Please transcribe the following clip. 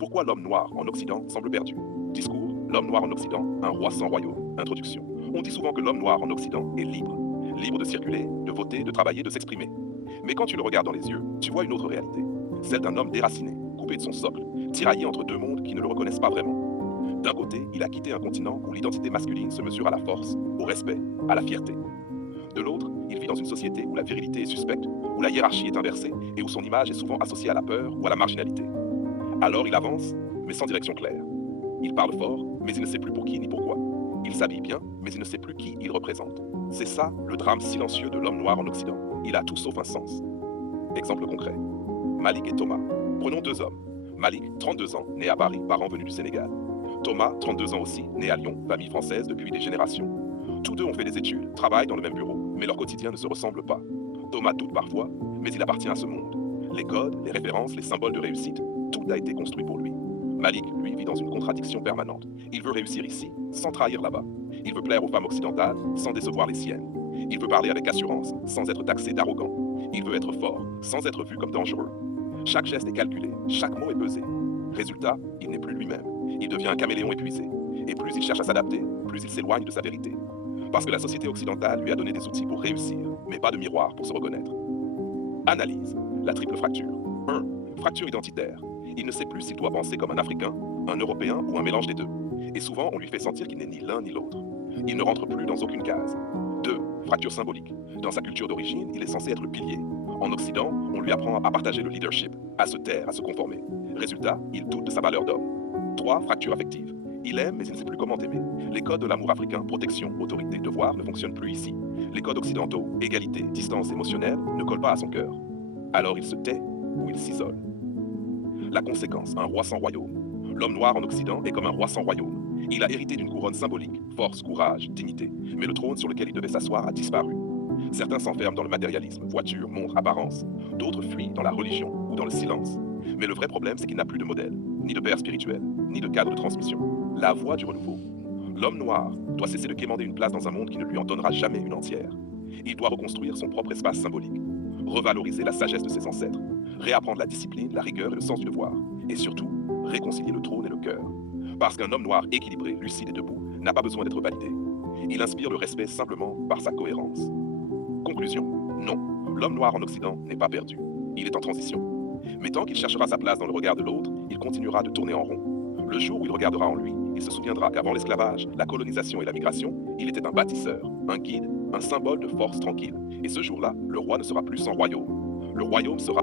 Pourquoi l'homme noir en Occident semble perdu? Discours, l'homme noir en Occident, un roi sans royaume. Introduction. On dit souvent que l'homme noir en Occident est libre. Libre de circuler, de voter, de travailler, de s'exprimer. Mais quand tu le regardes dans les yeux, tu vois une autre réalité. Celle d'un homme déraciné, coupé de son socle, tiraillé entre deux mondes qui ne le reconnaissent pas vraiment. D'un côté, il a quitté un continent où l'identité masculine se mesure à la force, au respect, à la fierté. De l'autre, il vit dans une société où la virilité est suspecte, où la hiérarchie est inversée et où son image est souvent associée à la peur ou à la marginalité. Alors il avance, mais sans direction claire. Il parle fort, mais il ne sait plus pour qui ni pourquoi. Il s'habille bien, mais il ne sait plus qui il représente. C'est ça, le drame silencieux de l'homme noir en Occident. Il a tout sauf un sens. Exemple concret. Malik et Thomas. Prenons deux hommes. Malik, 32 ans, né à Paris, parents venus du Sénégal. Thomas, 32 ans aussi, né à Lyon, famille française depuis des générations. Tous deux ont fait des études, travaillent dans le même bureau, mais leur quotidien ne se ressemble pas. Thomas doute parfois, mais il appartient à ce monde. Les codes, les références, les symboles de réussite, tout a été construit pour lui. Malik, lui, vit dans une contradiction permanente. Il veut réussir ici, sans trahir là-bas. Il veut plaire aux femmes occidentales, sans décevoir les siennes. Il veut parler avec assurance, sans être taxé d'arrogant. Il veut être fort, sans être vu comme dangereux. Chaque geste est calculé, chaque mot est pesé. Résultat, il n'est plus lui-même. Il devient un caméléon épuisé. Et plus il cherche à s'adapter, plus il s'éloigne de sa vérité. Parce que la société occidentale lui a donné des outils pour réussir, mais pas de miroir pour se reconnaître. Analyse. La triple fracture. 1. Fracture identitaire. Il ne sait plus s'il doit penser comme un Africain, un Européen ou un mélange des deux. Et souvent, on lui fait sentir qu'il n'est ni l'un ni l'autre. Il ne rentre plus dans aucune case. 2. Fracture symbolique. Dans sa culture d'origine, il est censé être le pilier. En Occident, on lui apprend à partager le leadership, à se taire, à se conformer. Résultat, il doute de sa valeur d'homme. 3. Fracture affective. Il aime, mais il ne sait plus comment aimer. Les codes de l'amour africain, protection, autorité, devoir, ne fonctionnent plus ici. Les codes occidentaux, égalité, distance émotionnelle, ne collent pas à son cœur. Alors il se tait ou il s'isole. La conséquence, un roi sans royaume. L'homme noir en Occident est comme un roi sans royaume. Il a hérité d'une couronne symbolique, force, courage, dignité, mais le trône sur lequel il devait s'asseoir a disparu. Certains s'enferment dans le matérialisme, voiture, montre, apparence. D'autres fuient dans la religion ou dans le silence. Mais le vrai problème, c'est qu'il n'a plus de modèle, ni de père spirituel, ni de cadre de transmission. La voie du renouveau. L'homme noir doit cesser de quémander une place dans un monde qui ne lui en donnera jamais une entière. Il doit reconstruire son propre espace symbolique, revaloriser la sagesse de ses ancêtres, réapprendre la discipline, la rigueur et le sens du devoir, et surtout, réconcilier le trône et le cœur. Parce qu'un homme noir équilibré, lucide et debout n'a pas besoin d'être validé. Il inspire le respect simplement par sa cohérence. Conclusion, non, l'homme noir en Occident n'est pas perdu. Il est en transition. Mais tant qu'il cherchera sa place dans le regard de l'autre, il continuera de tourner en rond. Le jour où il regardera en lui, il se souviendra qu'avant l'esclavage, la colonisation et la migration, il était un bâtisseur, un guide, un symbole de force tranquille. Et ce jour-là, le roi ne sera plus sans royaume. Le royaume sera